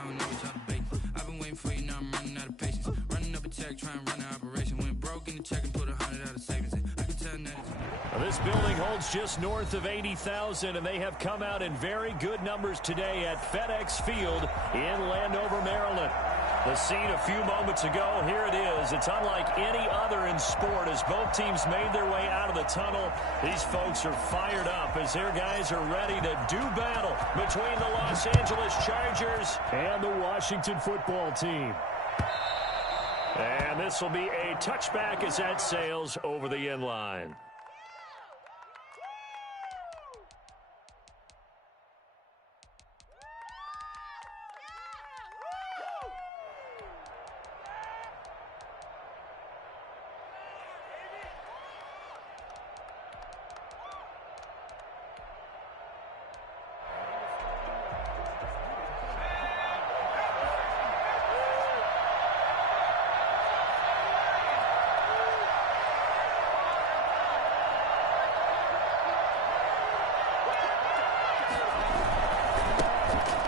I don't know what y'all debating. I've been waiting for you, now I'm running out of patience. Running up a check, trying to run an operation. Went broke in the check and put 100 out of savings in. I can tell that. This building holds just north of 80,000, and they have come out in very good numbers today at FedEx Field in Landover, Maryland. The scene a few moments ago, here it is. It's unlike any other in sport as both teams made their way out of the tunnel. These folks are fired up as their guys are ready to do battle between the Los Angeles Chargers and the Washington football team. And this will be a touchback as that sails over the end line.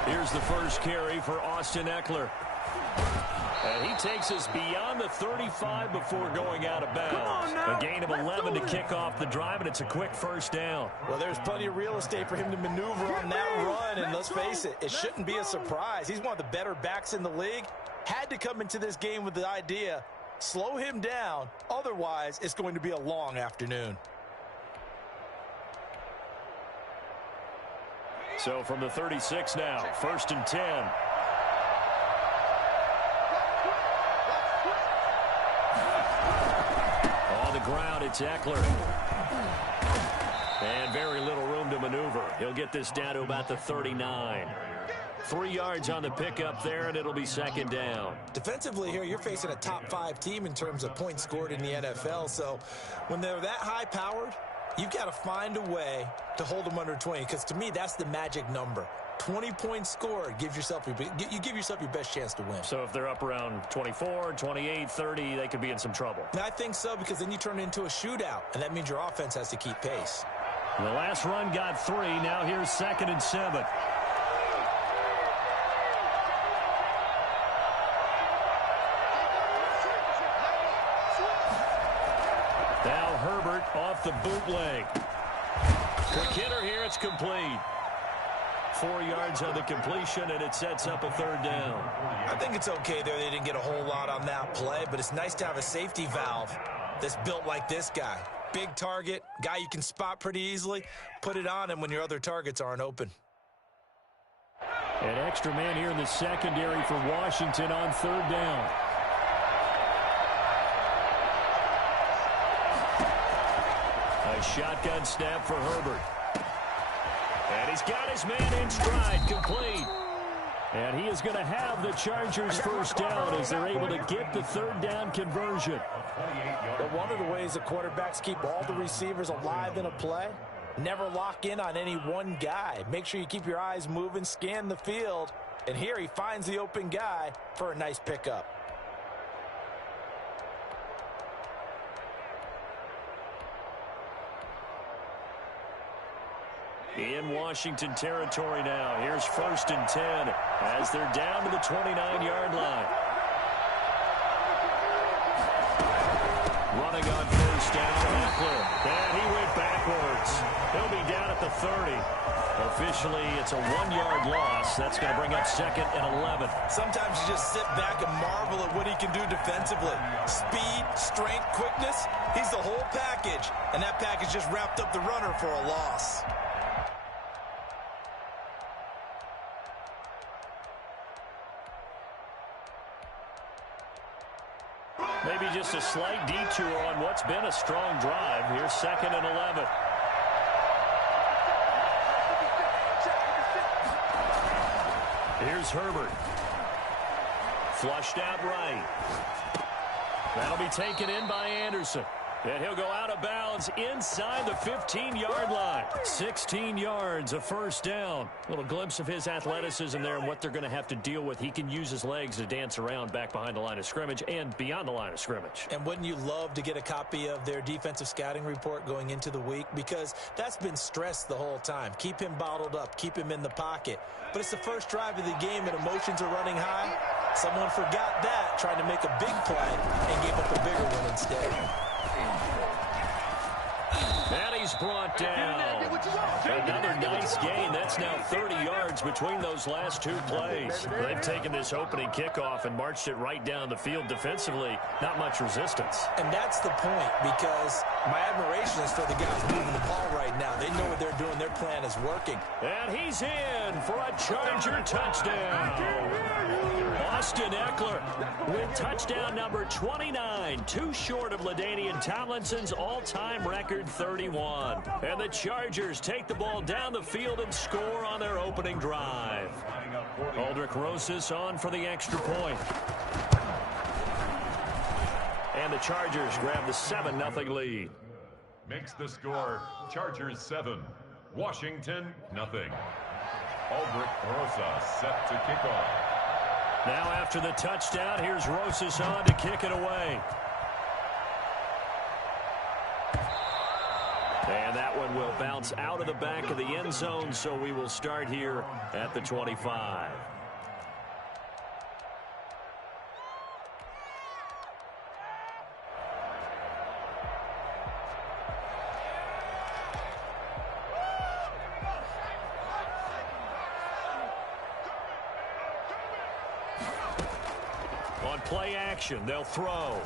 Here's the first carry for Austin Eckler. And he takes us beyond the 35 before going out of bounds. A gain of 11 to kick off the drive, and it's a quick first down. Well, there's plenty of real estate for him to maneuver on that run, and let's face it, it shouldn't be a surprise. He's one of the better backs in the league. Had to come into this game with the idea, slow him down, otherwise it's going to be a long afternoon. So from the 36 now, 1st and 10. On the ground, it's Eckler. And very little room to maneuver. He'll get this down to about the 39. 3 yards on the pickup there, and it'll be 2nd down. Defensively here, you're facing a top 5 team in terms of points scored in the NFL. So when they're that high-powered, you've got to find a way to hold them under 20, because to me, that's the magic number. 20 points scored gives yourself you give yourself your best chance to win. So if they're up around 24, 28, 30, they could be in some trouble. And I think so, because then you turn it into a shootout, and that means your offense has to keep pace. The last run got 3. Now here's 2nd and 7. Now Herbert off the bootleg. Quick hitter here, it's complete. 4 yards on the completion, and it sets up a 3rd down. I think it's okay there. They didn't get a whole lot on that play, but it's nice to have a safety valve that's built like this guy. Big target, guy you can spot pretty easily. Put it on him when your other targets aren't open. An extra man here in the secondary for Washington on 3rd down. A shotgun snap for Herbert. And he's got his man in stride, complete. And he is going to have the Chargers first down as they're able to get the 3rd down conversion. But one of the ways the quarterbacks keep all the receivers alive in a play, never lock in on any one guy. Make sure you keep your eyes moving, scan the field. And here he finds the open guy for a nice pickup. In Washington territory now. Here's 1st and 10 as they're down to the 29-yard line. Running on 1st down, Eckler. And he went backwards. He'll be down at the 30. Officially, it's a 1-yard loss. That's going to bring up 2nd and 11. Sometimes you just sit back and marvel at what he can do defensively. Speed, strength, quickness. He's the whole package. And that package just wrapped up the runner for a loss. Maybe just a slight detour on what's been a strong drive. Here's 2nd and 11. Here's Herbert. Flushed out right. That'll be taken in by Anderson. And he'll go out of bounds inside the 15-yard line. 16 yards, a first down. A little glimpse of his athleticism there and what they're going to have to deal with. He can use his legs to dance around back behind the line of scrimmage and beyond the line of scrimmage. And wouldn't you love to get a copy of their defensive scouting report going into the week? Because that's been stressed the whole time. Keep him bottled up. Keep him in the pocket. But it's the first drive of the game and emotions are running high. Someone forgot that, tried to make a big play and gave up a bigger one instead. And he's brought down. Another nice gain. That's now 30 yards between those last two plays. They've taken this opening kickoff and marched it right down the field defensively. Not much resistance. And that's the point, because my admiration is for the guys moving the ball right now. They know what they're doing. Their plan is working. And he's in for a Charger touchdown. Austin Eckler with touchdown number 29, too short of LaDainian Tomlinson's all-time record 31. And the Chargers take the ball down the field and score on their opening drive. Aldrich Rosas on for the extra point. And the Chargers grab the 7-0 lead. Makes the score Chargers 7, Washington 0. Aldrich Rosas set to kick off. Now after the touchdown, here's Rosas on to kick it away. And that one will bounce out of the back of the end zone, so we will start here at the 25. On play action, they'll throw.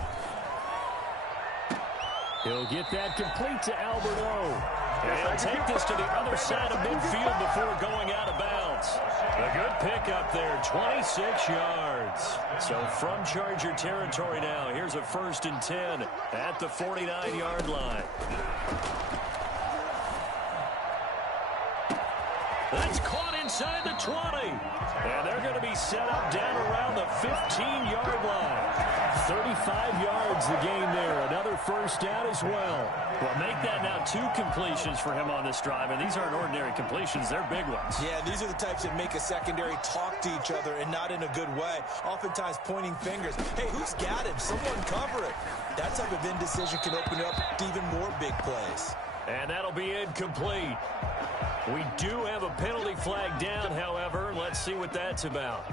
He'll get that complete to Albert O. And he'll take this to the other side of midfield before going out of bounds. A good pickup there, 26 yards. So from Charger territory now, here's a 1st and 10 at the 49-yard line. That's caught inside the 20. And they're going to be set up down around the 15-yard line. 35 yards the gain there. Another first down as well. Well, make that now 2 completions for him on this drive. And these aren't ordinary completions. They're big ones. Yeah, these are the types that make a secondary talk to each other and not in a good way. Oftentimes pointing fingers. Hey, who's got him? Someone cover it. That type of indecision can open up to even more big plays. And that'll be incomplete. We do have a penalty flag down, however. Let's see what that's about.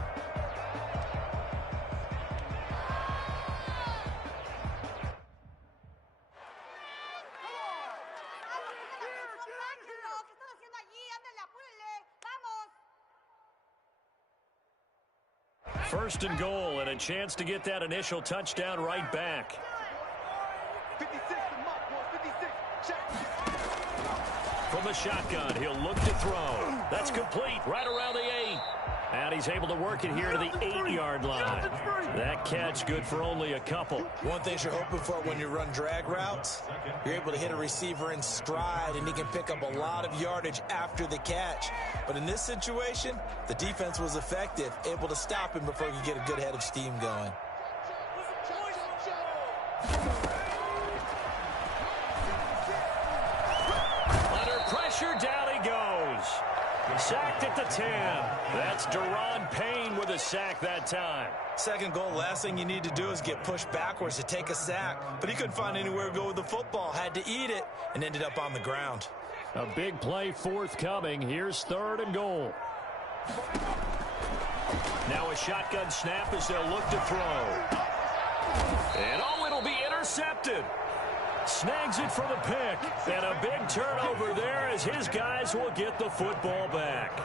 First and goal, and a chance to get that initial touchdown right back. From the shotgun, he'll look to throw. That's complete right around the 8. And he's able to work it here to the 8-yard line. That catch good for only a couple. One thing you're hoping for when you run drag routes, you're able to hit a receiver in stride, and he can pick up a lot of yardage after the catch. But in this situation, the defense was effective, able to stop him before he could get a good head of steam going. Pressure, down he goes. Sacked at the 10. That's Deron Payne with a sack that time. Second goal, last thing you need to do is get pushed backwards to take a sack. But he couldn't find anywhere to go with the football. Had to eat it and ended up on the ground. A big play forthcoming. Here's 3rd and goal. Now a shotgun snap as they'll look to throw. And it'll be intercepted. Snags it for the pick. And a big turnover there as his guys will get the football back.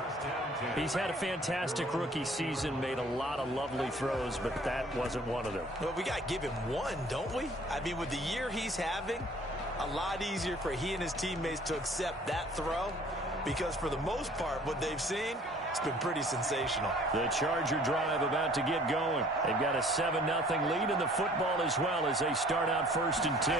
He's had a fantastic rookie season, made a lot of lovely throws, but that wasn't one of them. Well, we got to give him one, don't we? I mean, with the year he's having, a lot easier for he and his teammates to accept that throw, because for the most part, what they've seen, it's been pretty sensational. The Charger drive about to get going. They've got a 7-0 lead in the football as well as they start out 1st and 10.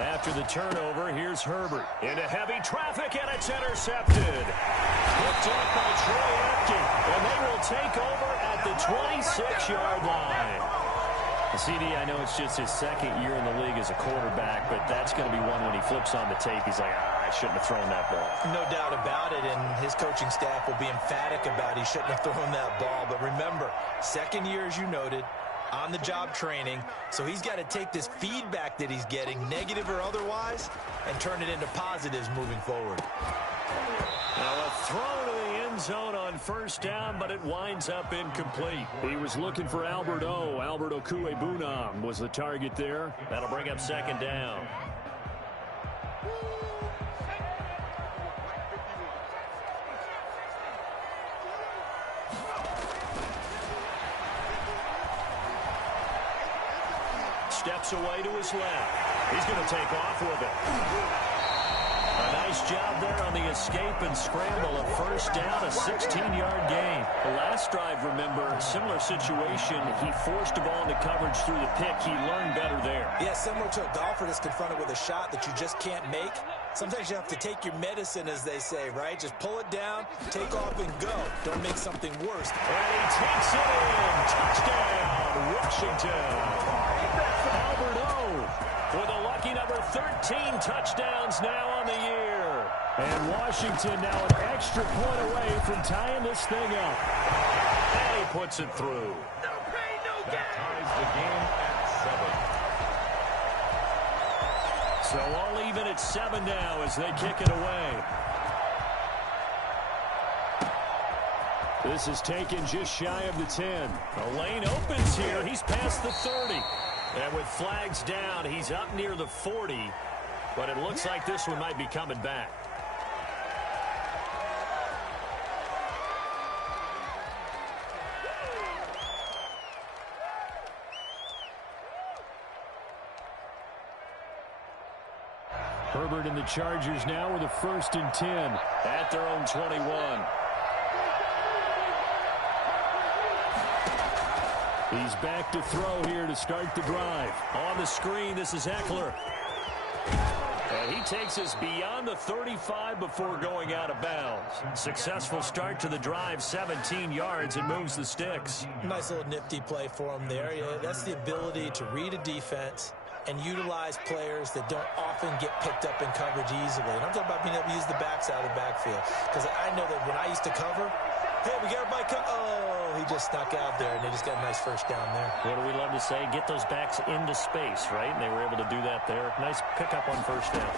After the turnover, here's Herbert. Into heavy traffic, and it's intercepted. Picked up by Troy Apke, and they will take over at the 26-yard line. CD, I know it's just his second year in the league as a quarterback, but that's going to be one when he flips on the tape, he's like, I shouldn't have thrown that ball. No doubt about it, and his coaching staff will be emphatic about he shouldn't have thrown that ball. But remember, second year, as you noted, on-the-job training, so he's got to take this feedback that he's getting, negative or otherwise, and turn it into positives moving forward. Now a throw to the end zone on first down, but it winds up incomplete. He was looking for Albert Okuebunam was the target there. That'll bring up second down. Steps away to his left. He's going to take off with it. A nice job there on the escape and scramble. A first down, a 16-yard gain. The last drive, remember, similar situation. He forced the ball into coverage through the pick. He learned better there. Yeah, similar to a golfer that's confronted with a shot that you just can't make. Sometimes you have to take your medicine, as they say, right? Just pull it down, take off, and go. Don't make something worse. And he takes it in. Touchdown, Washington. Albert with a lucky number 13 touchdowns now on the year. And Washington now an extra point away from tying this thing up. And he puts it through. That ties the game at 7. So all even at 7 now as they kick it away. This is taken just shy of the 10. The lane opens here. He's past the 30. And with flags down, he's up near the 40. But it looks like this one might be coming back. Herbert and the Chargers now with a 1st and 10 at their own 21. He's back to throw here to start the drive. On the screen, this is Eckler. And he takes us beyond the 35 before going out of bounds. Successful start to the drive, 17 yards, and moves the sticks. Nice little nifty play for him there. Yeah, that's the ability to read a defense and utilize players that don't often get picked up in coverage easily. And I'm talking about being able to use the backs out of the backfield. Because I know that when I used to cover, hey, we got everybody oh, he just snuck out there, and they just got a nice first down there. What do we love to say? Get those backs into space, right? And they were able to do that there. Nice pickup on first down.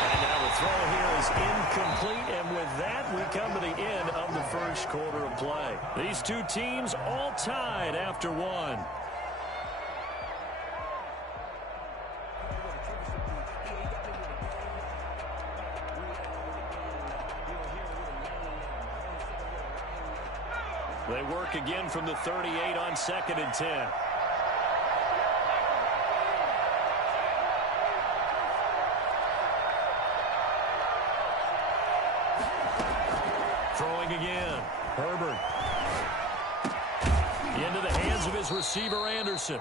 And now the throw here is incomplete, and with that, we come to the end of the first quarter of play. These two teams all tied after one. They work again from the 38 on 2nd and 10. Throwing again. Herbert. Into the hands of his receiver, Anderson.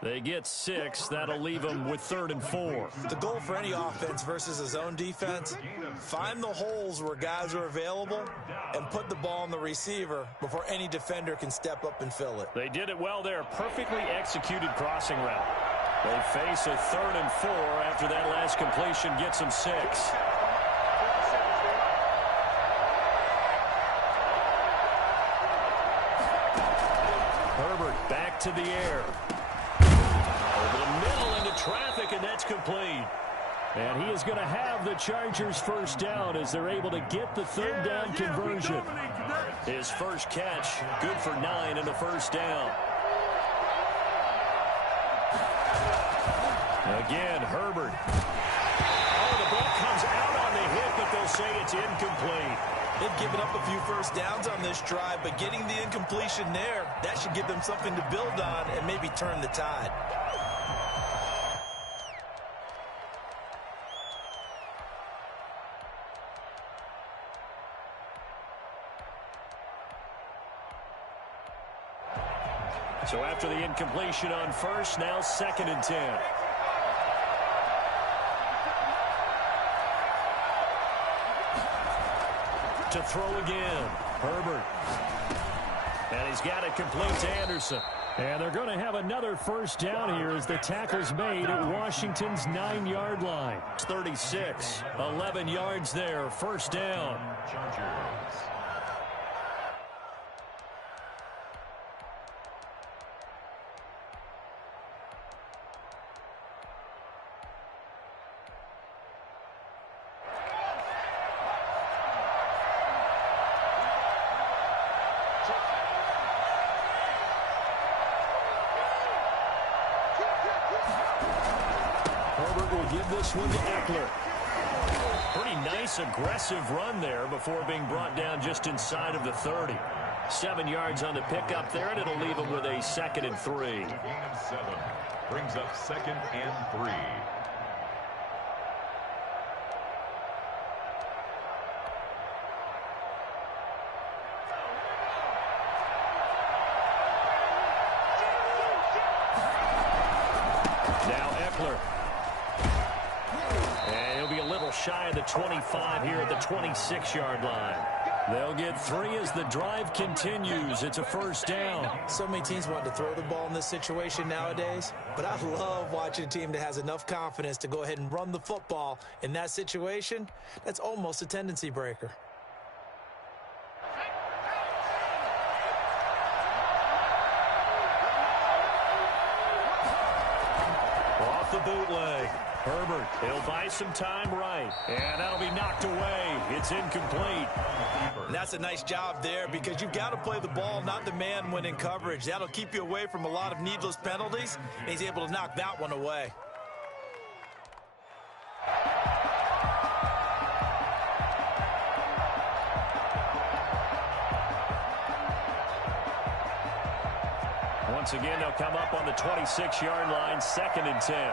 They get 6. That'll leave them with 3rd and 4. The goal for any offense versus a zone defense, find the holes where guys are available and put the ball on the receiver before any defender can step up and fill it. They did it well there. Perfectly executed crossing route. They face a 3rd and 4 after that last completion gets them 6. Herbert back to the air. Over the middle into traffic, and that's complete. And he is going to have the Chargers first down as they're able to get the 3rd down conversion. His first catch, good for 9 and a first down. Again, Herbert. Oh, the ball comes out on the hit, but they'll say it's incomplete. They've given up a few first downs on this drive, but getting the incompletion there, that should give them something to build on and maybe turn the tide. So after the incompletion on first, now 2nd and 10. To throw again, Herbert. And he's got it complete to Anderson. And they're going to have another first down here as the tackle's made at Washington's 9-yard line. It's 36, 11 yards there, first down. Chargers. Herbert will give this one to Eckler. Pretty nice, aggressive run there before being brought down just inside of the 30. 7 yards on the pickup there, and it'll leave him with a 2nd and 3. Gain of 7. Brings up 2nd and 3. Now Eckler. And he'll be a little shy of the 25 here at the 26-yard line. They'll get 3 as the drive continues. It's a first down. So many teams want to throw the ball in this situation nowadays, but I love watching a team that has enough confidence to go ahead and run the football in that situation. That's almost a tendency breaker. Off the bootleg. Herbert, he'll buy some time right. And that'll be knocked away. It's incomplete. And that's a nice job there because you've got to play the ball, not the man when in coverage. That'll keep you away from a lot of needless penalties, and he's able to knock that one away. Once again, they'll come up on the 26-yard line, 2nd and 10.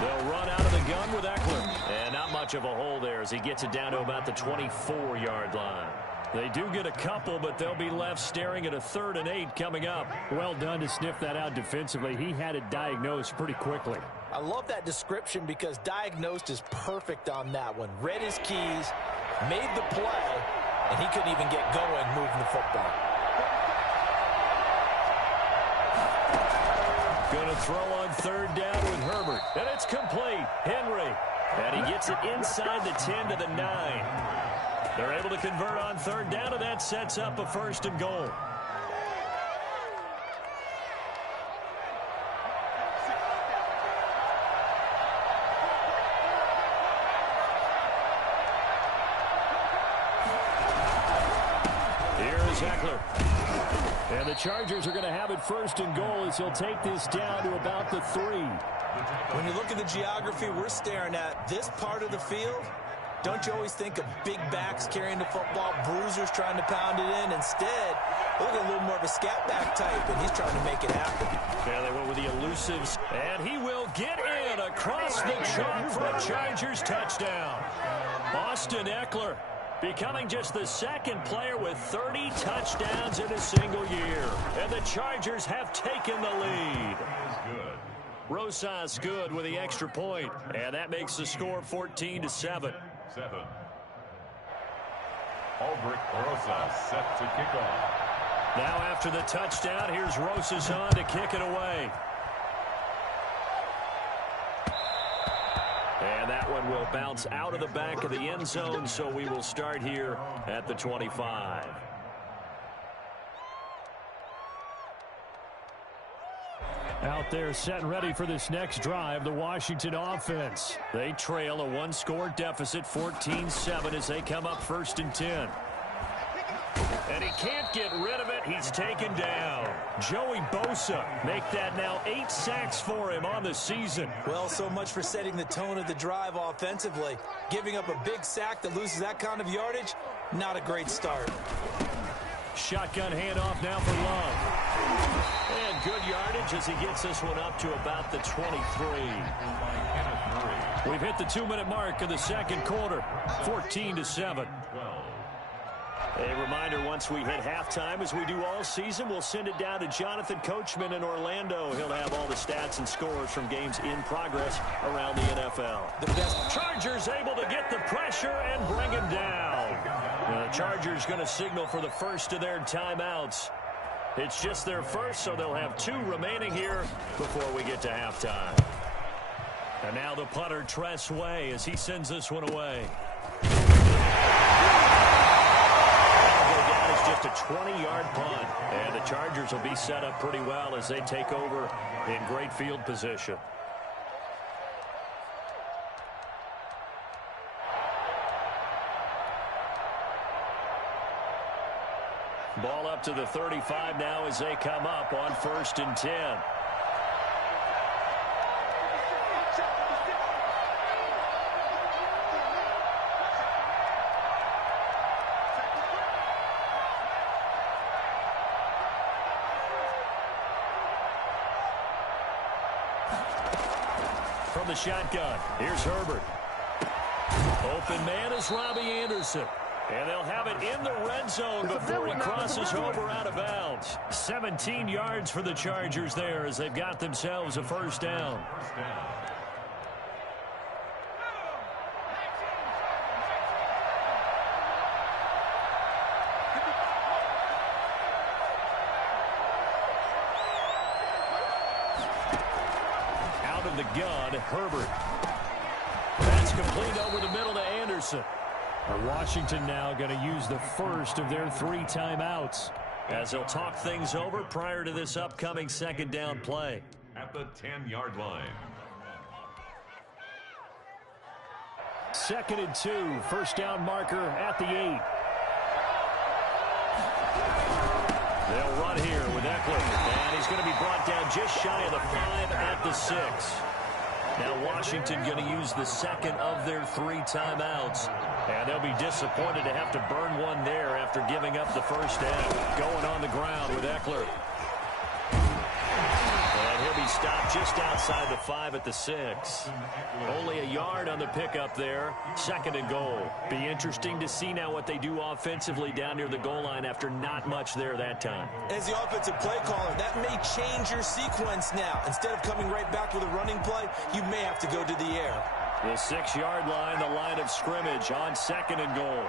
They'll run out of the gun with Eckler. And not much of a hole there as he gets it down to about the 24-yard line. They do get a couple, but they'll be left staring at a 3rd and 8 coming up. Well done to sniff that out defensively. He had it diagnosed pretty quickly. I love that description because diagnosed is perfect on that one. Read his keys, made the play, and he couldn't even get going moving the football. Going to throw on 3rd down with Herbert. And it's complete. Henry. And he gets it inside the 10 to the 9. They're able to convert on 3rd down, and that sets up a 1st and goal. Here's Eckler. And the Chargers are going to have it 1st and goal as he'll take this down to about the 3. When you look at the geography we're staring at, this part of the field, don't you always think of big backs carrying the football, bruisers trying to pound it in? Instead, look at a little more of a scat back type, and he's trying to make it happen. Yeah, they went with the elusives, and he will get in across the chalk for a Chargers touchdown. Austin Eckler becoming just the 2nd player with 30 touchdowns in a single year. And the Chargers have taken the lead. Rosas good with the extra point, and that makes the score 14-7. 7. Albrecht Rosas set to kick off. Now after the touchdown, here's Rosas on to kick it away. And that one will bounce out of the back of the end zone, so we will start here at the 25. Out there set and ready for this next drive, the Washington offense. They trail a 1-score deficit, 14-7, as they come up 1st and 10. And he can't get rid of it. He's taken down. Joey Bosa make that now 8 sacks for him on the season. Well, so much for setting the tone of the drive offensively. Giving up a big sack that loses that kind of yardage, not a great start. Shotgun handoff now for Love. And good yardage as he gets this one up to about the 23. We've hit the 2-minute mark of the 2nd quarter, 14-7. A reminder, once we hit halftime, as we do all season, we'll send it down to Jonathan Coachman in Orlando. He'll have all the stats and scores from games in progress around the NFL. The best Chargers able to get the pressure and bring him down. The Chargers going to signal for the first of their timeouts. It's just their first, so they'll have 2 remaining here before we get to halftime. And now the punter, Tress Way, as he sends this one away. Just a 20-yard punt, and the Chargers will be set up pretty well as they take over in great field position. Ball up to the 35 now as they come up on 1st and 10. From the shotgun, here's Herbert. Open man is Robbie Anderson. And they'll have it in the red zone before he crosses over out of bounds. 17 yards for the Chargers there as they've got themselves a first down. Out of the gun, Herbert. That's complete over the middle to Anderson. Washington now going to use the first of their 3 timeouts, as they'll talk things over prior to this upcoming second down play. At the 10-yard line. 2nd and 2, first down marker at the 8. They'll run here with Eckler, and he's going to be brought down just shy of the 5 at the 6. Now Washington going to use the second of their 3 timeouts. And they'll be disappointed to have to burn one there after giving up the first down. Going on the ground with Eckler. And he'll be stopped just outside the 5 at the 6. Only a yard on the pickup there. 2nd and goal. Be interesting to see now what they do offensively down near the goal line after not much there that time. As the offensive play caller, that may change your sequence now. Instead of coming right back with a running play, you may have to go to the air. The 6-yard line, the line of scrimmage on 2nd and goal.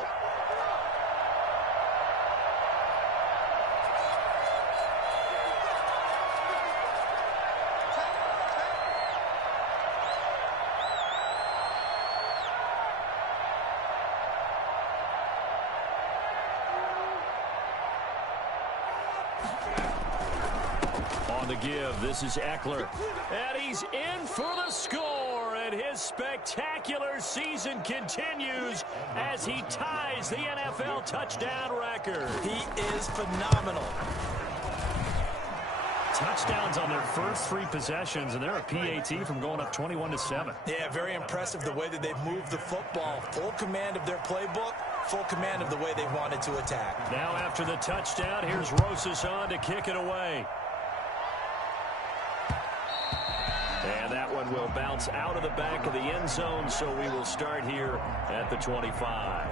On the give, this is Eckler. And he's in for the score. And his spectacular season continues as he ties the NFL touchdown record. He is phenomenal. Touchdowns on their first 3 possessions, and they're a PAT from going up 21-7. Yeah, very impressive the way that they've moved the football. Full command of their playbook, full command of the way they wanted to attack. Now after the touchdown, here's Rosas on to kick it away. And that one will bounce out of the back of the end zone, so we will start here at the 25.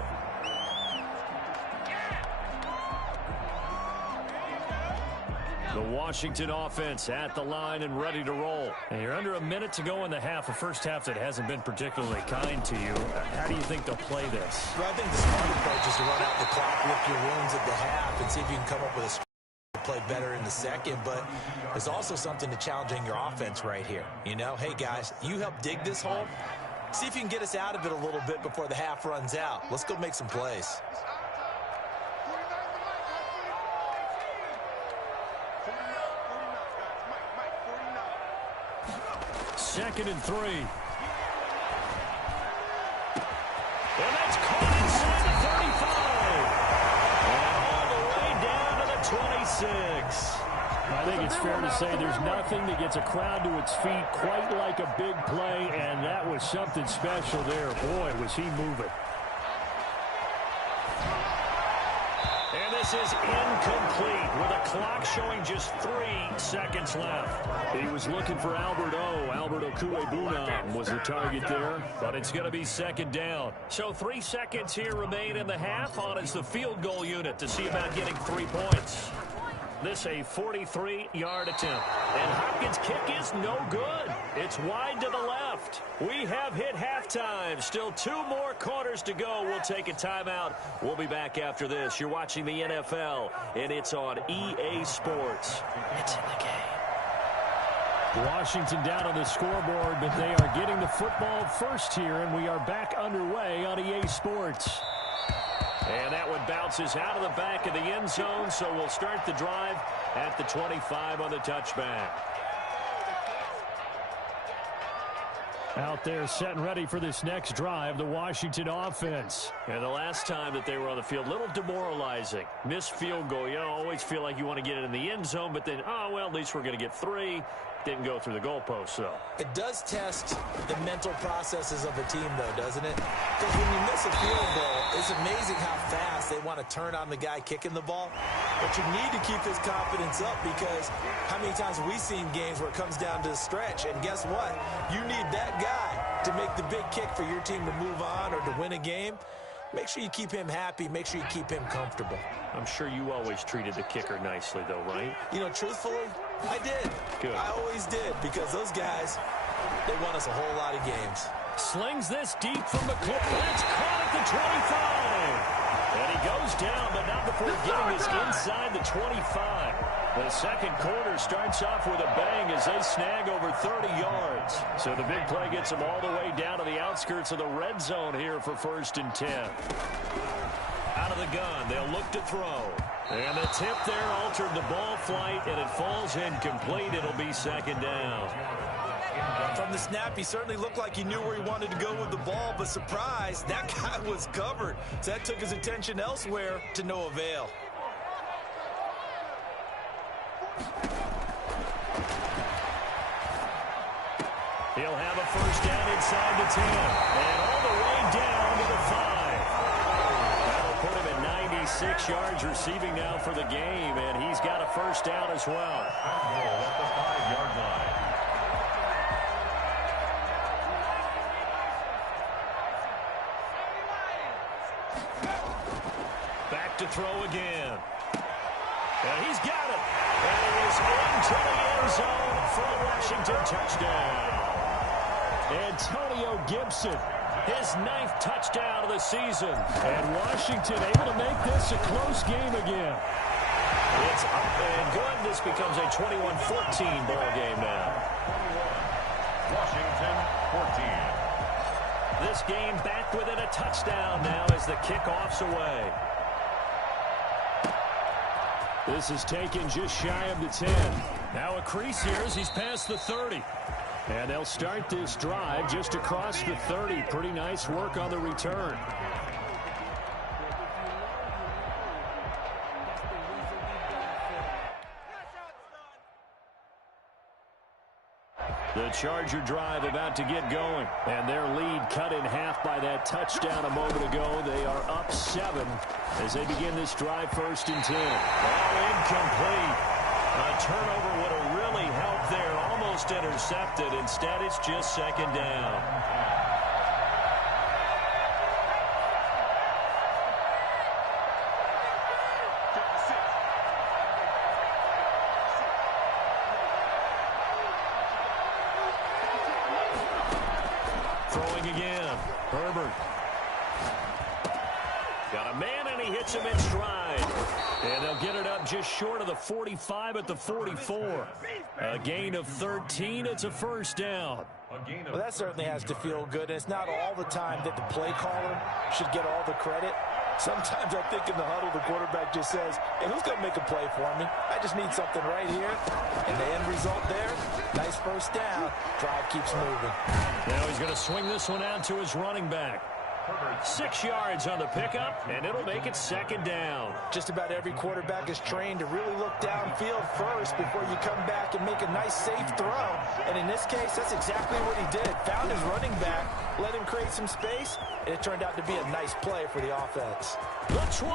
The Washington offense at the line and ready to roll. And you're under a minute to go in the half, a first half that hasn't been particularly kind to you. How do you think they'll play this? Well, I think the smart approach is to run out the clock, lick your wounds at the half, and see if you can come up with a play better in the second. But there's also something to challenging your offense right here. You know, hey, guys, you help dig this hole. See if you can get us out of it a little bit before the half runs out. Let's go make some plays. Second and 3. And that's caught inside the 35. And all the way down to the 26. I think it's fair to say there's nothing that gets a crowd to its feet quite like a big play, and that was something special there. Boy, was he moving. And This is incomplete with a clock showing just 3 seconds left. He was looking for Albert Okuebunam was the target there. But it's going to be second down. So 3 seconds here remain in the half. On is the field goal unit to see about getting 3 points. This a 43-yard attempt. And Hopkins' kick is no good. It's wide to the left. We have hit halftime. Still 2 more quarters to go. We'll take a timeout. We'll be back after this. You're watching the NFL, and it's on EA Sports. It's in the game. Washington down on the scoreboard, but they are getting the football first here, and we are back underway on EA Sports. And that one bounces out of the back of the end zone, so we'll start the drive at the 25 on the touchback. Out there set and ready for this next drive, the Washington offense. And the last time that they were on the field, a little demoralizing. Missed field goal. You always feel like you want to get it in the end zone, but then, oh, well, at least we're going to get 3. Didn't go through the goalpost, though. It does test the mental processes of a team, though, doesn't it? Because when you miss a field goal, it's amazing how fast they want to turn on the guy kicking the ball. But you need to keep his confidence up, because how many times have we seen games where it comes down to the stretch? And guess what? You need that guy to make the big kick for your team to move on or to win a game. Make sure you keep him happy. Make sure you keep him comfortable. I'm sure you always treated the kicker nicely, though, right? You know, truthfully, I did. Good. I always did, because those guys, they won us a whole lot of games. Slings this deep from the clip, and it's caught at the 25. And he goes down, but not before getting this inside the 25. The second quarter starts off with a bang as they snag over 30 yards. So the big play gets them all the way down to the outskirts of the red zone here for 1st and 10. Out of the gun, they'll look to throw. And the tip there altered the ball flight, and it falls incomplete. It'll be 2nd down. From the snap, he certainly looked like he knew where he wanted to go with the ball, but surprise, that guy was covered. So that took his attention elsewhere to no avail. He'll have a 1st down inside the 10, and all the way down to the 5. That'll put him at 96 yards receiving now for the game, and he's got a 1st down as well. At the 5-yard line. Back to throw again. And he's got it. And he is into the end zone for a Washington touchdown. Antonio Gibson, His 9th touchdown of the season. and Washington able to make this a close game again. It's up and good. This becomes a 21-14 ball game now. Washington 14. This game back within a touchdown now as the kickoff's away. This is taken just shy of the 10. Now a crease here as he's past the 30. And they'll start this drive just across the 30. Pretty nice work on the return. The Charger drive about to get going. And their lead cut in half by that touchdown a moment ago. They are up 7 as they begin this drive 1st and 10. Oh, incomplete. A turnover would have really helped there. Almost intercepted. Instead, it's just 2nd down. Throwing again. Herbert. Got a man, and he hits him in stride. And they'll get it up just short of the 45 at the 44. A gain of 13. It's a 1st down. Well, that certainly has to feel good. And it's not all the time that the play caller should get all the credit. Sometimes I think in the huddle, the quarterback just says, hey, who's going to make a play for me? I just need something right here. And the end result there, nice 1st down. Drive keeps moving. Now he's going to swing this one out to his running back. 6 yards on the pickup, and it'll make it 2nd down. Just about every quarterback is trained to really look downfield first before you come back and make a nice, safe throw. And in this case, that's exactly what he did. Found his running back, let him create some space, and it turned out to be a nice play for the offense. The 20.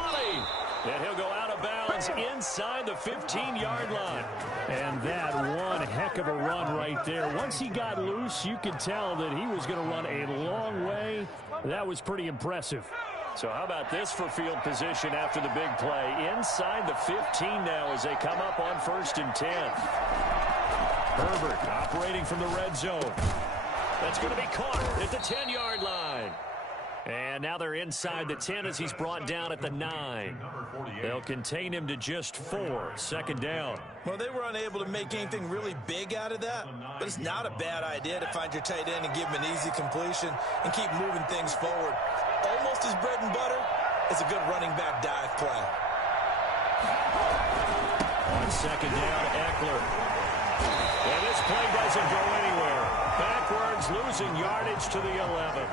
And he'll go out of bounds inside the 15-yard line. And that one heck of a run right there. Once he got loose, you could tell that he was going to run a long way. That was pretty impressive. So how about this for field position after the big play? Inside the 15 now as they come up on 1st and 10. Herbert operating from the red zone. That's going to be caught at the 10-yard line. And now they're inside the 10 as he's brought down at the 9. They'll contain him to just 4. 2nd down. Well, they were unable to make anything really big out of that, but it's not a bad idea to find your tight end and give him an easy completion and keep moving things forward. Almost his bread and butter is a good running back dive play. On 2nd down, Eckler. And this play doesn't go anywhere. Backwards, losing yardage to the 11.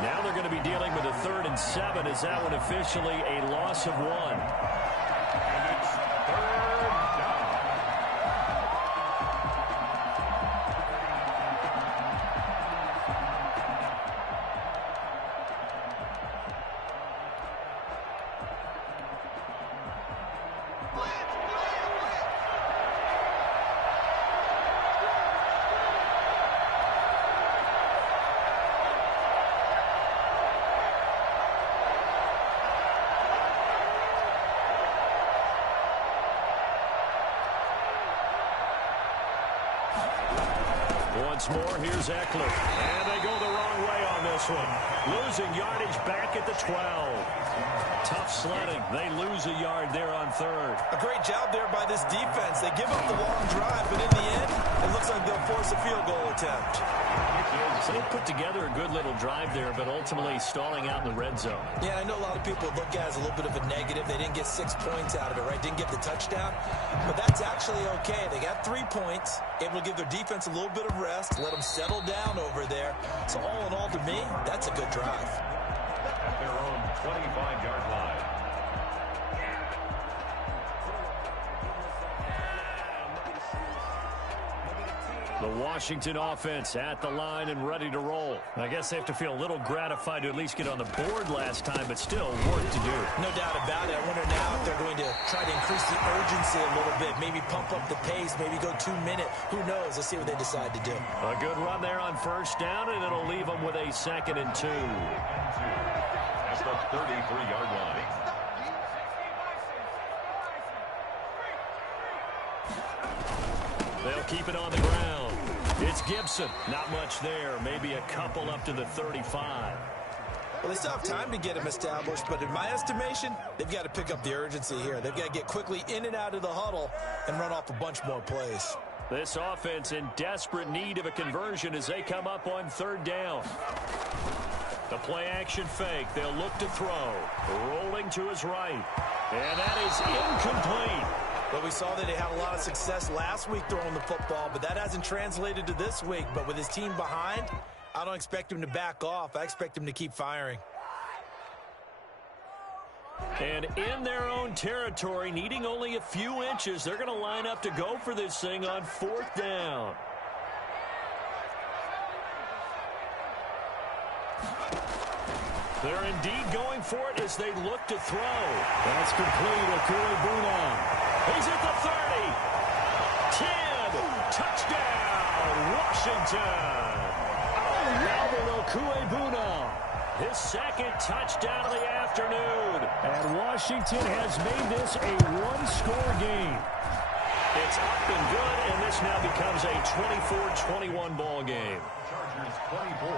Now they're going to be dealing with a 3rd and 7 as that one officially a loss of 1. And it's 3rd down. Once more, here's Eckler. And they go the wrong way on this one. Losing yardage back at the 12. Tough sledding. They lose a yard there on 3rd. A great job there by this defense. They give up the long drive, but in the end, it looks like they'll force a field goal attempt. So they put together a good little drive there, but ultimately stalling out in the red zone. Yeah, I know a lot of people look at it as a little bit of a negative. They didn't get 6 points out of it, right? Didn't get the touchdown. But that's actually okay. They got 3 points, able to give their defense a little bit of rest, let them settle down over there. So all in all, to me, that's a good drive. At their own 25-yard line. The Washington offense at the line and ready to roll. I guess they have to feel a little gratified to at least get on the board last time, but still work to do. No doubt about it. I wonder now if they're going to try to increase the urgency a little bit, maybe pump up the pace, maybe go 2-minute. Who knows? Let's see what they decide to do. A good run there on 1st down, and it'll leave them with a 2nd and 2. At the 33-yard line. They'll keep it on the ground. It's Gibson. Not much there. Maybe a couple up to the 35. Well, they still have time to get him established, but in my estimation, they've got to pick up the urgency here. They've got to get quickly in and out of the huddle and run off a bunch more plays. This offense in desperate need of a conversion as they come up on 3rd down. The play-action fake. They'll look to throw. Rolling to his right. And that is incomplete. Well, we saw that they had a lot of success last week throwing the football, but that hasn't translated to this week. But with his team behind, I don't expect him to back off. I expect him to keep firing. And in their own territory, needing only a few inches, they're going to line up to go for this thing on 4th down. They're indeed going for it as they look to throw. That's complete. Okui-Buna. He's at the 30. 10. Touchdown, Washington. Alvin Okui-Buna. His 2nd touchdown of the afternoon. And Washington has made this a one-score game. It's up and good, and this now becomes a 24-21 ball game. Chargers 24,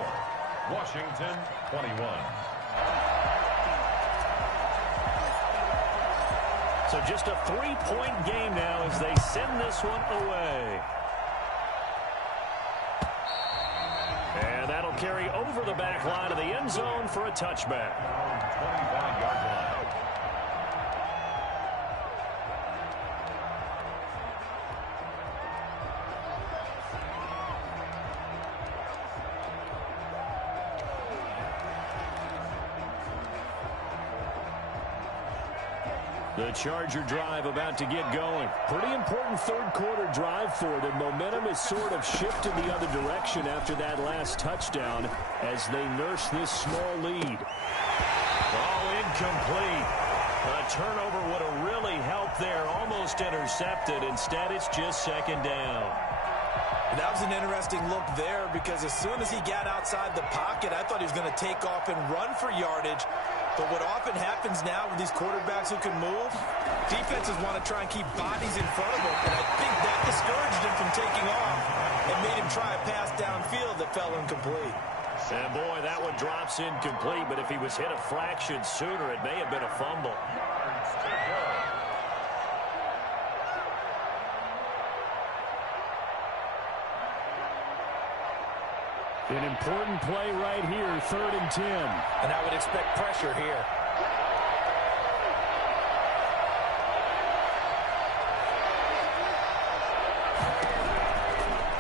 Washington 21. So just a 3-point game now as they send this one away. And that'll carry over the back line of the end zone for a touchback. 25-yard line. The Charger drive about to get going. Pretty important 3rd quarter drive for them. Momentum is sort of shifted the other direction after that last touchdown as they nurse this small lead. Ball incomplete. A turnover would have really helped there. Almost intercepted. Instead, it's just second down. That was an interesting look there because as soon as he got outside the pocket, I thought he was going to take off and run for yardage. But what often happens now with these quarterbacks who can move, defenses want to try and keep bodies in front of them. And I think that discouraged him from taking off and made him try a pass downfield that fell incomplete. And boy, that one drops incomplete. But if he was hit a fraction sooner, it may have been a fumble. An important play right here, 3rd and 10. And I would expect pressure here.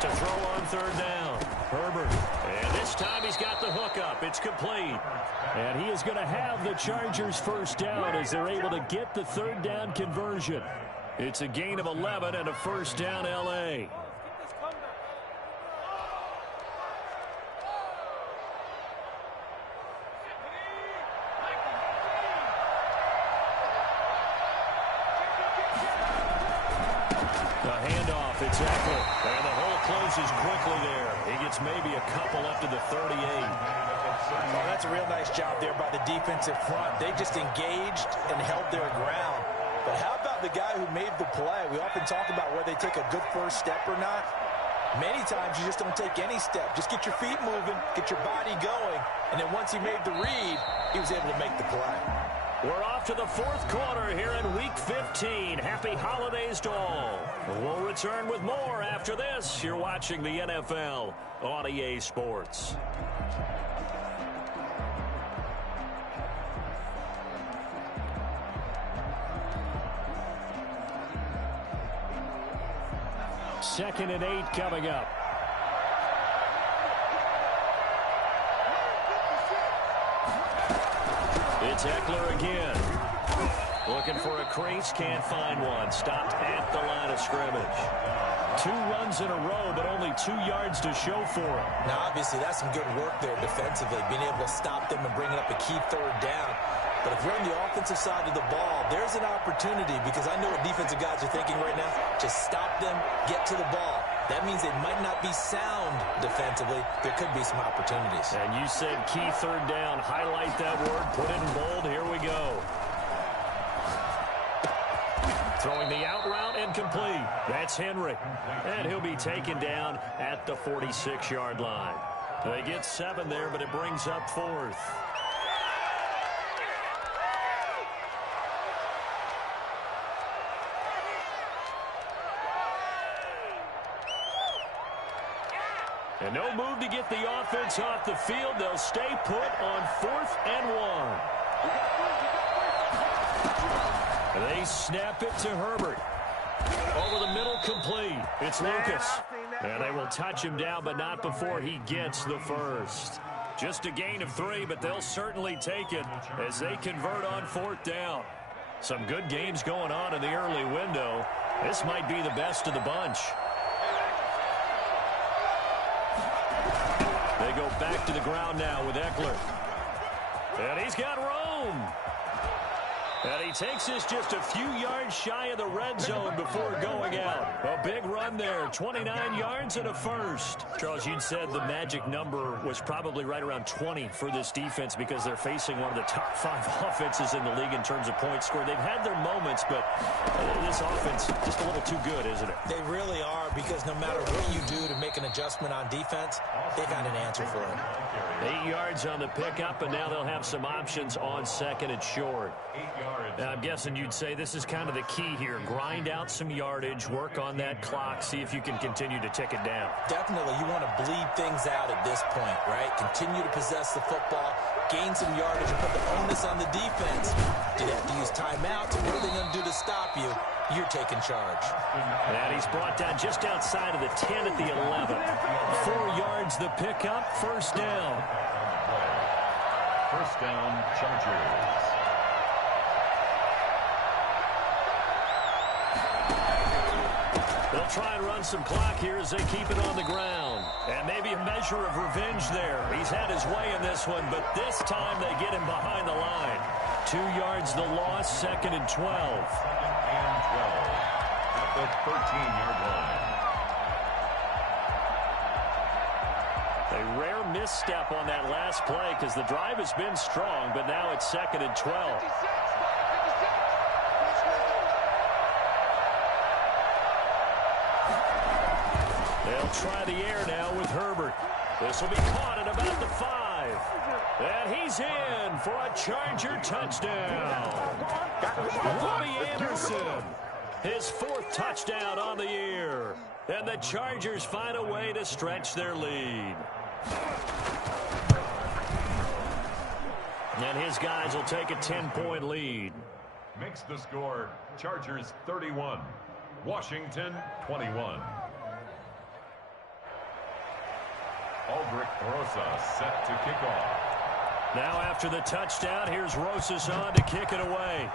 To throw on 3rd down, Herbert. And this time he's got the hook up. It's complete. And he is going to have the Chargers first down as they're able to get the 3rd down conversion. It's a gain of 11 and a first down, LA. It's Eckler, and the hole closes quickly there. He gets maybe a couple up to the 38. Oh, that's a real nice job there by the defensive front. They just engaged and held their ground. But how about the guy who made the play? We often talk about whether they take a good first step or not. Many times you just don't take any step. Just get your feet moving, get your body going, and then once he made the read, he was able to make the play. We're off to the 4th quarter here in Week 15. Happy holidays to all. We'll return with more after this. You're watching the NFL on EA Sports. Second and 8 coming up. It's Eckler again. Looking for a crease, can't find one. Stopped at the line of scrimmage. 2 runs in a row, but only 2 yards to show for it. Now, obviously, that's some good work there defensively, being able to stop them and bringing up a key 3rd down. But if we're on the offensive side of the ball, there's an opportunity because I know what defensive guys are thinking right now. Just stop them, get to the ball. That means they might not be sound defensively. There could be some opportunities. And you said key 3rd down. Highlight that word. Put it in bold. Here we go. Throwing the out route incomplete. That's Henry. And he'll be taken down at the 46-yard line. They get 7 there, but it brings up 4th. And no move to get the offense off the field. They'll stay put on 4th and 1. They snap it to Herbert. Over the middle, complete. It's Lucas. And they will touch him down, but not before he gets the first. Just a gain of 3, but they'll certainly take it as they convert on 4th down. Some good games going on in the early window. This might be the best of the bunch. They go back to the ground now with Eckler. And he's got room. And he takes us just a few yards shy of the red zone before going out. A big run there, 29 yards and a first. Charles, you'd said the magic number was probably right around 20 for this defense because they're facing one of the top 5 offenses in the league in terms of points scored. They've had their moments, but this offense just a little too good, isn't it? They really are because no matter what you do to make an adjustment on defense, they've got an answer for it. 8 yards on the pickup, and now they'll have some options on 2nd and short. Now, I'm guessing you'd say this is kind of the key here. Grind out some yardage, work on that clock, see if you can continue to tick it down. Definitely, you want to bleed things out at this point, right? Continue to possess the football, gain some yardage, and put the onus on the defense. Do they have to use timeouts? What are they going to do to stop you? You're taking charge. And he's brought down just outside of the 10 at the 11. 4 yards the pickup, first down. First down, Chargers. They'll try and run some clock here as they keep it on the ground. And maybe a measure of revenge there. He's had his way in this one, but this time they get him behind the line. 2 yards the loss, 2nd and 12. 2nd and 12 at the 13-yard line. A rare misstep on that last play because the drive has been strong, but now it's 2nd and 12. They'll try the air now with Herbert. This will be caught at about the 5. And he's in for a Charger touchdown. Robbie Anderson, his 4th touchdown on the year. And the Chargers find a way to stretch their lead. And his guys will take a 10-point lead. Makes the score Chargers 31, Washington 21. Aldrich Rosa set to kick off. Now after the touchdown, here's Rosas on to kick it away.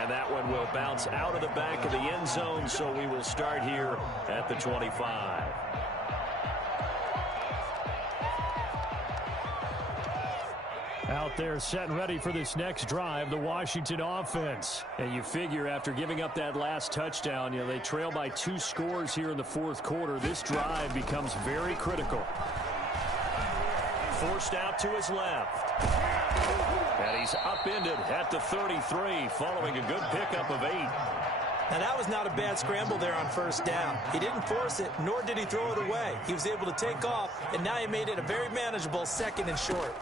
And that one will bounce out of the back of the end zone, so we will start here at the 25. Out there set and ready for this next drive, the Washington offense. And you figure after giving up that last touchdown, they trail by 2 scores here in the 4th quarter. This drive becomes very critical. Forced out to his left. And he's upended at the 33 following a good pickup of 8. Now, that was not a bad scramble there on 1st down. He didn't force it, nor did he throw it away. He was able to take off, and now he made it a very manageable 2nd and short.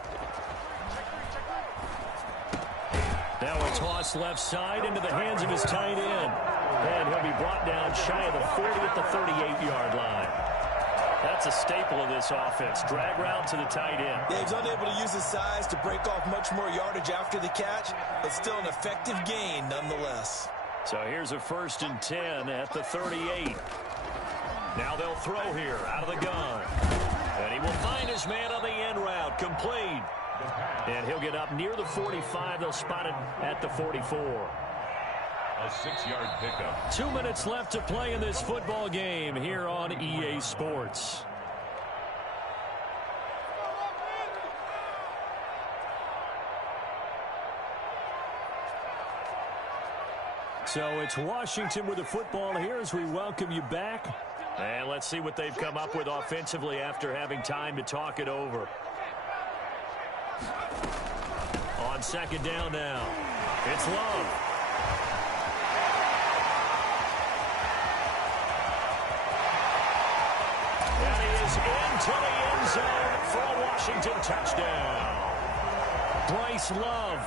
Now a toss left side into the hands of his tight end. And he'll be brought down shy of the 40 at the 38-yard line. That's a staple of this offense. Drag route to the tight end. Yeah, he's unable to use his size to break off much more yardage after the catch, but still an effective gain nonetheless. So here's a 1st and 10 at the 38. Now they'll throw here out of the gun. And he will find his man on the end route. Complete. And he'll get up near the 45. They'll spot it at the 44. A 6-yard pickup. 2 minutes left to play in this football game here on EA Sports. So it's Washington with the football here as we welcome you back. And let's see what they've come up with offensively after having time to talk it over. On 2nd down now, it's Love. And he is into the end zone for a Washington touchdown. Bryce Love,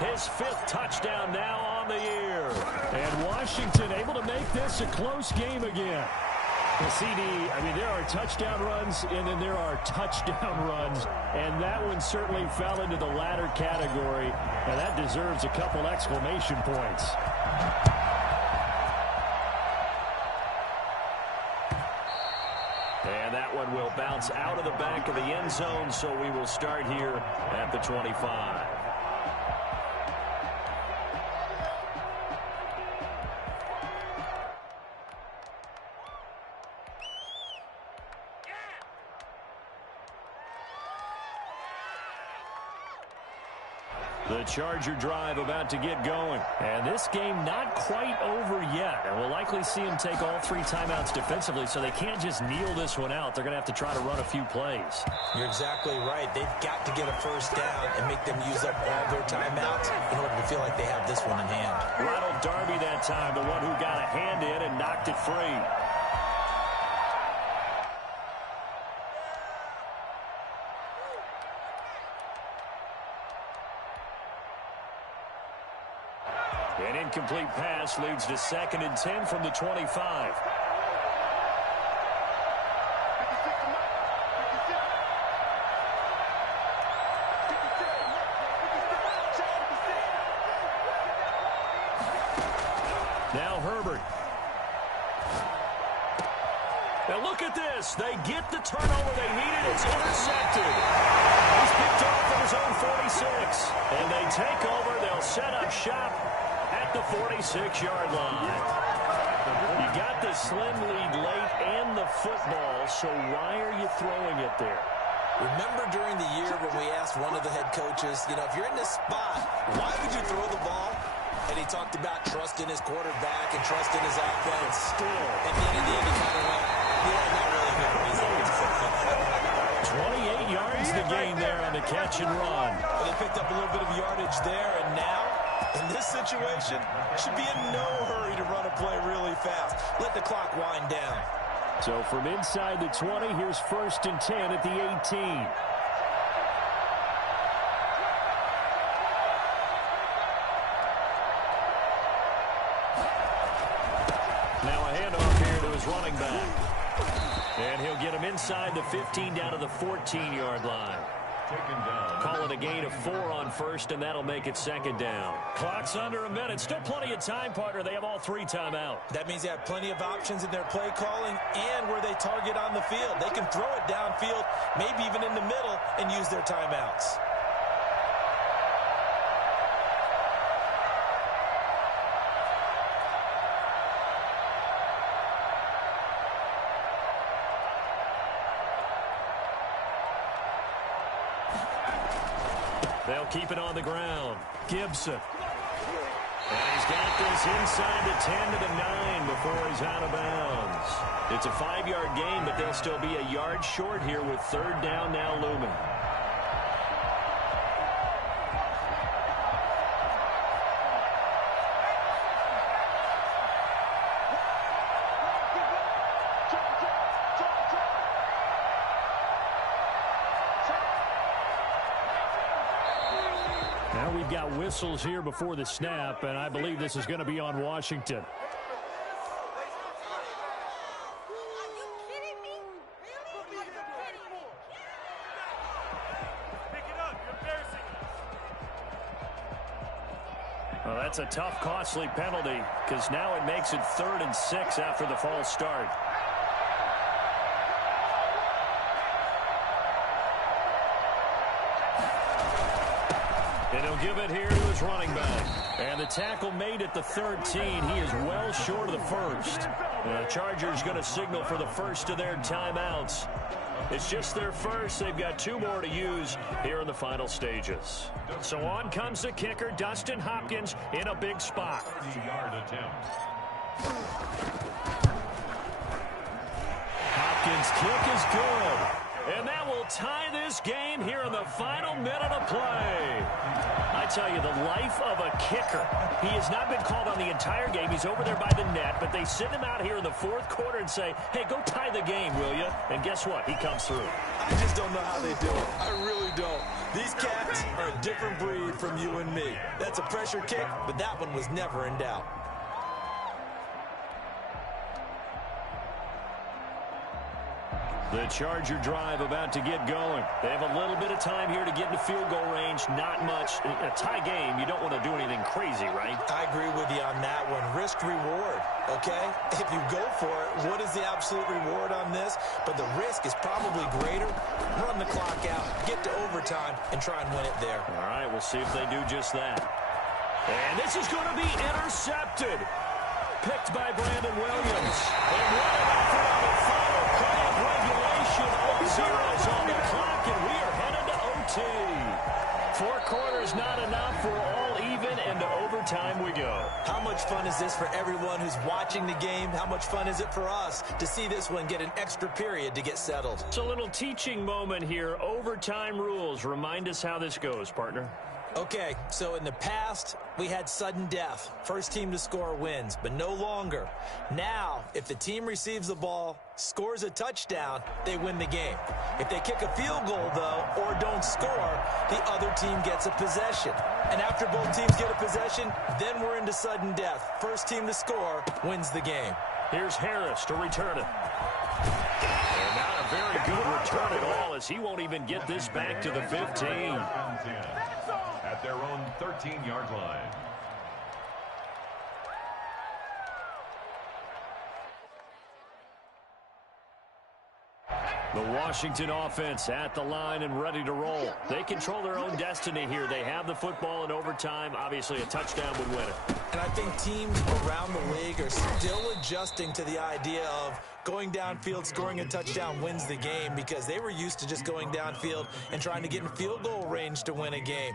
his 5th touchdown now on the year. And Washington able to make this a close game again. Well, CD, there are touchdown runs, and then there are touchdown runs, and that one certainly fell into the latter category, and that deserves a couple exclamation points. And that one will bounce out of the back of the end zone, so we will start here at the 25. The Charger drive about to get going. And this game not quite over yet. And we'll likely see them take all 3 timeouts defensively, so they can't just kneel this one out. They're going to have to try to run a few plays. You're exactly right. They've got to get a 1st down and make them use up all their timeouts in order to feel like they have this one in hand. Ronald Darby that time, the one who got a hand in and knocked it free. An incomplete pass leads to 2nd and 10 from the 25. Now Herbert. Now look at this. They get the turnover they needed. It's intercepted. He's picked off at his own 46. And they take over. They'll set up shop at the 46-yard line. You got the slim lead late and the football, so why are you throwing it there? Remember during the year when we asked one of the head coaches, if you're in this spot, why would you throw the ball? And he talked about trusting his quarterback and trusting his offense. And then in the end, he kind of went, not really good reasons. 28 yards the gain there on the catch and run. Well, they picked up a little bit of yardage there, and now, in this situation, should be in no hurry to run a play really fast. Let the clock wind down. So from inside the 20, here's 1st and 10 at the 18. Now a handoff here to his running back. And he'll get him inside the 15 down to the 14-yard line. Call it a gain of 4 on 1st, and that'll make it 2nd down. Clock's under a minute. Still plenty of time, partner. They have all 3 timeouts. That means they have plenty of options in their play calling and where they target on the field. They can throw it downfield, maybe even in the middle, and use their timeouts. They'll keep it on the ground. Gibson. And he's got this inside the 10 to the 9 before he's out of bounds. It's a 5-yard gain, but they'll still be a yard short here with 3rd down now looming. Now we've got whistles here before the snap, and I believe this is going to be on Washington. Well, that's a tough, costly penalty because now it makes it 3rd and 6 after the false start. And he'll give it here to his running back. And the tackle made at the 13. He is well short of the 1st. The Chargers going to signal for the first of their timeouts. It's just their first. They've got 2 more to use here in the final stages. So on comes the kicker, Dustin Hopkins, in a big spot. 30-yard attempt. Hopkins' kick is good. And that will tie this game here in the final minute of play. I tell you, the life of a kicker. He has not been called on the entire game. He's over there by the net, but they send him out here in the 4th quarter and say, hey, go tie the game, will you? And guess what? He comes through. I just don't know how they do it. I really don't. These cats are a different breed from you and me. That's a pressure kick, but that one was never in doubt. The Charger drive about to get going. They have a little bit of time here to get into field goal range. Not much. In a tie game, you don't want to do anything crazy, right? I agree with you on that one. Risk reward, okay? If you go for it, what is the absolute reward on this? But the risk is probably greater. Run the clock out, get to overtime, and try and win it there. All right, we'll see if they do just that. And this is going to be intercepted. Picked by Brandon Williams. And running off around the final play of regulation. All zeros on the clock, and we are headed to OT. 4 quarters not enough. We're all even, and to overtime we go. How much fun is this for everyone who's watching the game? How much fun is it for us to see this one get an extra period to get settled? It's a little teaching moment here. Overtime rules. Remind us how this goes, partner. Okay, so in the past, we had sudden death. First team to score wins, but no longer. Now, if the team receives the ball, scores a touchdown, they win the game. If they kick a field goal, though, or don't score, the other team gets a possession. And after both teams get a possession, then we're into sudden death. First team to score wins the game. Here's Harris to return it. And not a very good return at all, as he won't even get this back to the 15. At their own 13-yard line. The Washington offense at the line and ready to roll. They control their own destiny here. They have the football in overtime. Obviously, a touchdown would win it. And I think teams around the league are still adjusting to the idea of going downfield, scoring a touchdown wins the game, because they were used to just going downfield and trying to get in field goal range to win a game.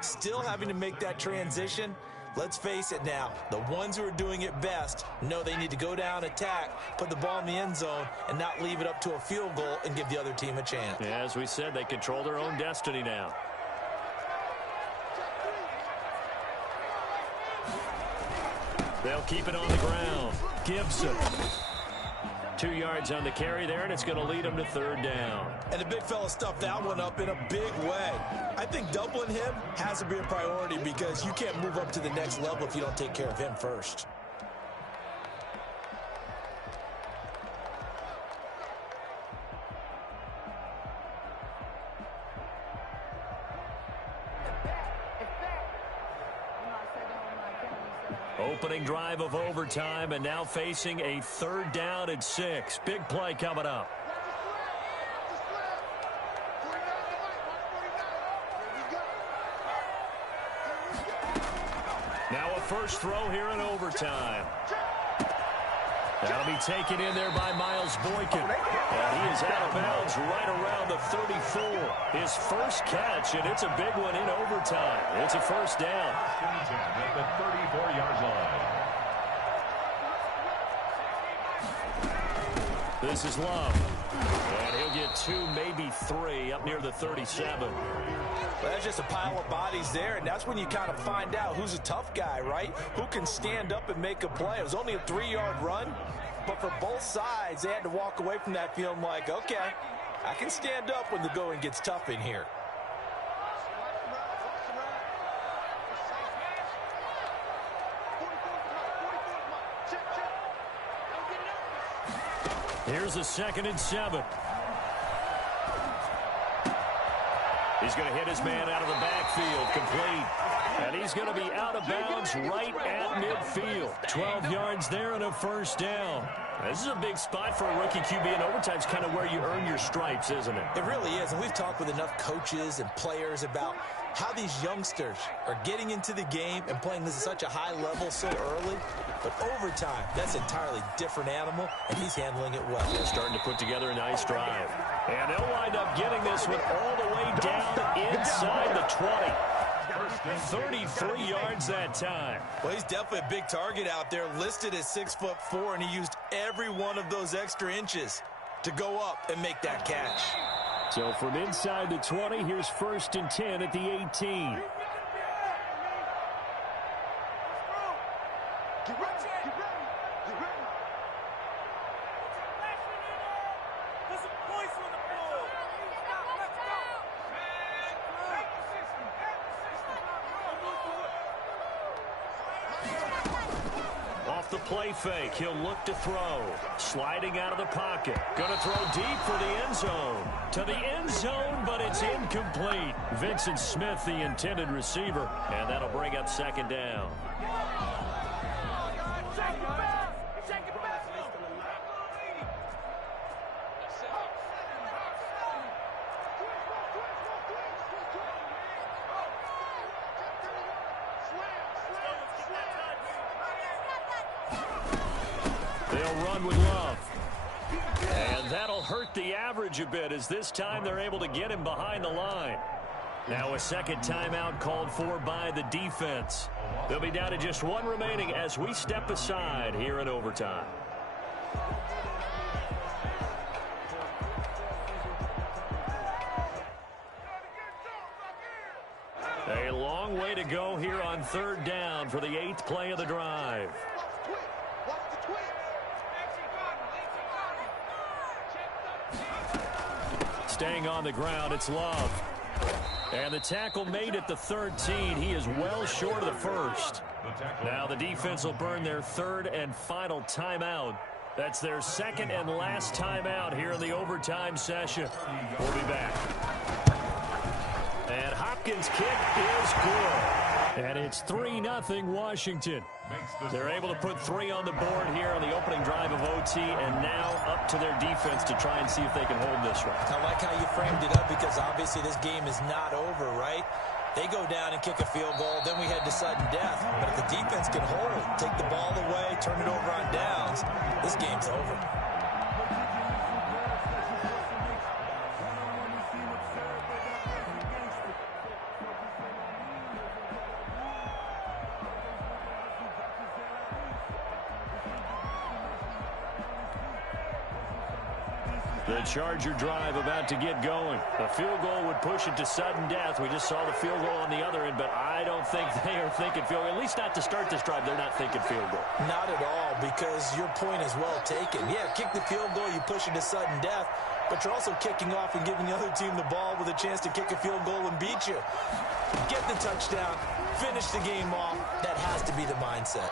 Still having to make that transition. Let's face it now, the ones who are doing it best know they need to go down, attack, put the ball in the end zone, and not leave it up to a field goal and give the other team a chance. Yeah, as we said, they control their own destiny now. They'll keep it on the ground. Gibson. 2 yards on the carry there, and it's going to lead them to third down. And the big fella stuffed that one up in a big way. I think doubling him has to be a priority, because you can't move up to the next level if you don't take care of him first. Opening drive of overtime, and now facing a third down and 6. Big play coming up. Now a first throw here in overtime. That'll be taken in there by Miles Boykin. And he is out of bounds right around the 34. His first catch, and it's a big one in overtime. It's a first down. At the 34-yard line. This is Love. And he'll get 2, maybe 3 up near the 37. Well, that's just a pile of bodies there, and that's when you kind of find out who's a tough guy, right? Who can stand up and make a play. It was only a 3-yard run, but for both sides, they had to walk away from that feeling like, okay, I can stand up when the going gets tough in here. Here's a 2nd and 7. He's going to hit his man out of the backfield, complete. And he's going to be out of bounds right at midfield. 12 yards there and a first down. This is a big spot for a rookie QB, and overtime's kind of where you earn your stripes, isn't it? It really is, and we've talked with enough coaches and players about how these youngsters are getting into the game and playing this at such a high level so early. But overtime, that's an entirely different animal, and he's handling it well. They're starting to put together a nice drive. And they'll wind up getting this one all the way down inside the 20. 33 yards that time. Well, he's definitely a big target out there, listed at 6'4", and he used every one of those extra inches to go up and make that catch. So from inside the 20, here's 1st and 10 at the 18. Off the play fake, he'll look to throw. Sliding out of the pocket. Going to throw deep for the end zone. To the end zone, but it's incomplete. Vincent Smith, the intended receiver, and that'll bring up 2nd down. They'll run with Love. And that'll hurt the average a bit, as this time they're able to get him behind the line. Now a 2nd timeout called for by the defense. They'll be down to just 1 remaining as we step aside here in overtime. A long way to go here on 3rd down for the 8th play of the drive. Staying on the ground, it's Love. And the tackle made at the 13. He is well short of the 1st. Now the defense will burn their 3rd and final timeout. That's their 2nd and last timeout here in the overtime session. We'll be back. And Hopkins' kick is good. And it's 3-0 Washington. They're able to put 3 on the board here on the opening drive of OT, and now up to their defense to try and see if they can hold this one. I like how you framed it up because obviously this game is not over, right? They go down and kick a field goal, then we head to sudden death. But if the defense can hold, take the ball away, turn it over on downs, this game's over. The Charger drive about to get going. A field goal would push it to sudden death. We just saw the field goal on the other end, but I don't think they are thinking field goal. At least not to start this drive. They're not thinking field goal. Not at all, because your point is well taken. Yeah, kick the field goal, you push it to sudden death, but you're also kicking off and giving the other team the ball with a chance to kick a field goal and beat you. Get the touchdown, finish the game off. That has to be the mindset.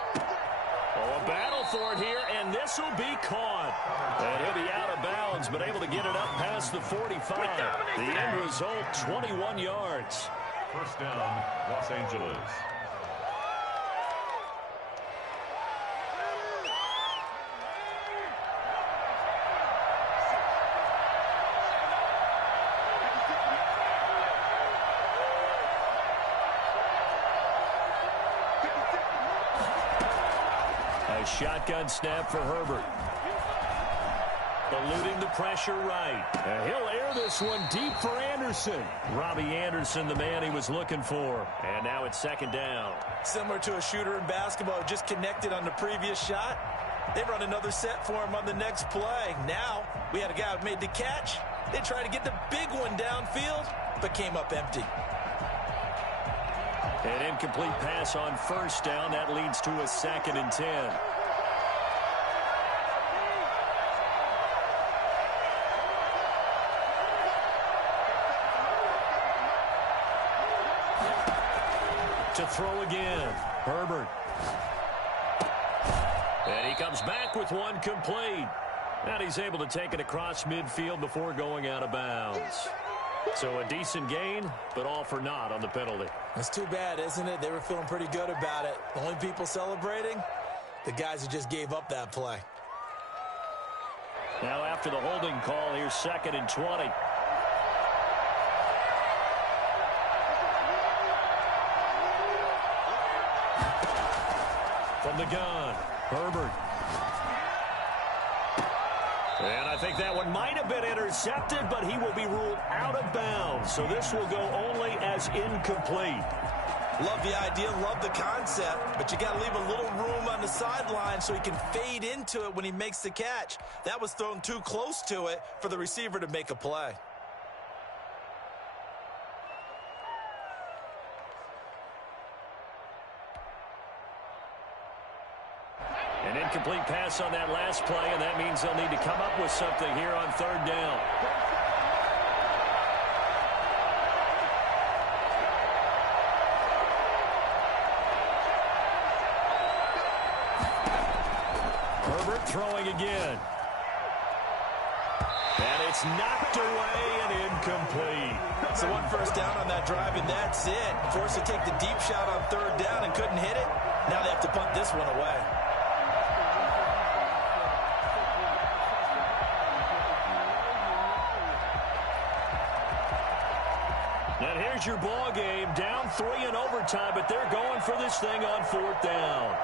Oh, a battle for it here, and this will be caught. And he'll be out of bounds, but able to get it up past the 45. The end result, 21 yards. First down, Los Angeles. Shotgun snap for Herbert. Eluding the pressure right. And he'll air this one deep for Anderson. Robbie Anderson, the man he was looking for. And now it's second down. Similar to a shooter in basketball, just connected on the previous shot. They run another set for him on the next play. Now, we had a guy who made the catch. They tried to get the big one downfield, but came up empty. An incomplete pass on first down. That leads to a 2nd and 10. To throw again, Herbert. And he comes back with one complete. And he's able to take it across midfield before going out of bounds. So a decent gain, but all for naught on the penalty. It's too bad, isn't it? They were feeling pretty good about it. The only people celebrating, the guys who just gave up that play. Now after the holding call, here's 2nd and 20. From the gun, Herbert. And I think that one might have been intercepted, but he will be ruled out of bounds. So this will go only as incomplete. Love the idea, love the concept, but you got to leave a little room on the sideline so he can fade into it when he makes the catch. That was thrown too close to it for the receiver to make a play. An incomplete pass on that last play, and that means they'll need to come up with something here on 3rd down. Herbert throwing again. And it's knocked away and incomplete. So one first down on that drive, and that's it. Forced to take the deep shot on 3rd down and couldn't hit it. Now they have to punt this one away. And here's your ball game, down 3 in overtime, but they're going for this thing on 4th down.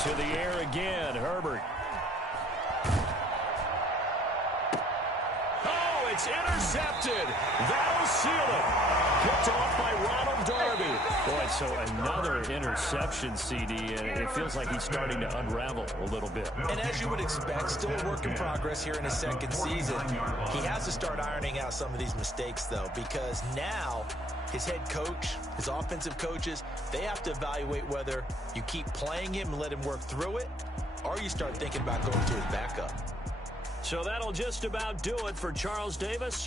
To the air again, Herbert. Oh, it's intercepted. That'll seal it. Picked off by Ronald Darby. Boy, so another interception, CD, and it feels like he's starting to unravel a little bit. And as you would expect, still a work in progress here in his 2nd season. He has to start ironing out some of these mistakes, though, because now his head coach, his offensive coaches, they have to evaluate whether you keep playing him and let him work through it, or you start thinking about going to his backup. So that'll just about do it for Charles Davis.